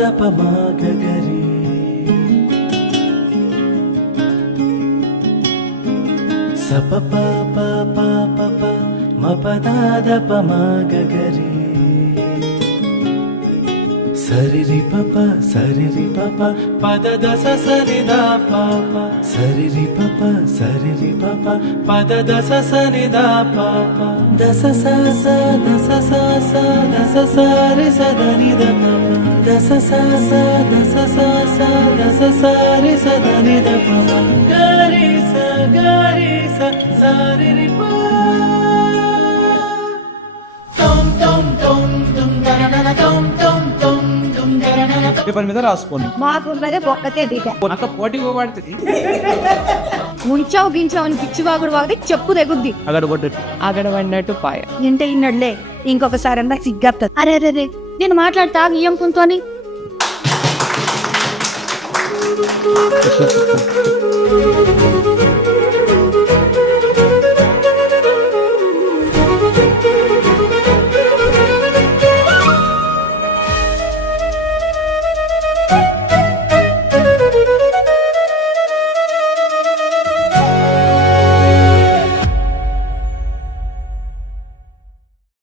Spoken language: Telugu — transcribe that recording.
మపదాదపమాగరి సపప మపదాదపమాగరి సరిరి పప పదద సరిదా పాప సరిరి పప పదద సరిదా పాప దస దస సారి సదనిద పప దస దస సారి సదనిద పప గరి సరిరి ప tom tom tom dum darana tom tom tom dum darana paper మీద రాసుకోండి. మాకు ఉన్నదే ఒక్కతే దిగ అంత పోటీ పోబడుతుంది. ముంచావు గించావు అని పిచ్చివాగుడు వాగితే చెప్పు తెగుద్ది. అగడబడినట్టు పాయ ఇంటే ఇన్నడులే ఇంకొకసారి అంతా సిగ్గప్తుంది. అరే నేను మాట్లాడతా ఇయ్యం కుంతోని